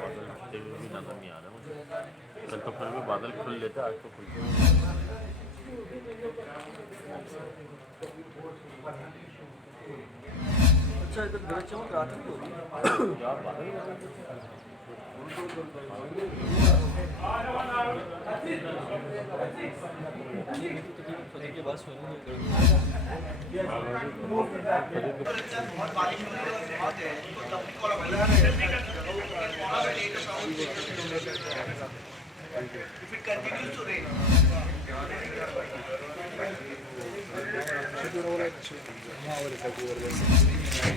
बादल छुटे हुए भी नजर नहीं आ रहे मुझे। कल तो फिर भी बादल खुल लेते, आज तो खुलते हुए। अच्छा, इधर गरज चमक रात में होगी। क्या बादल तकरीबन फजर के बाद सोने में गरज। बहुत बारिश होने की बात है तो तब वाला बल्ला है if it continues to rain Şöyle oraya çekin. Ama öyle tabii orada.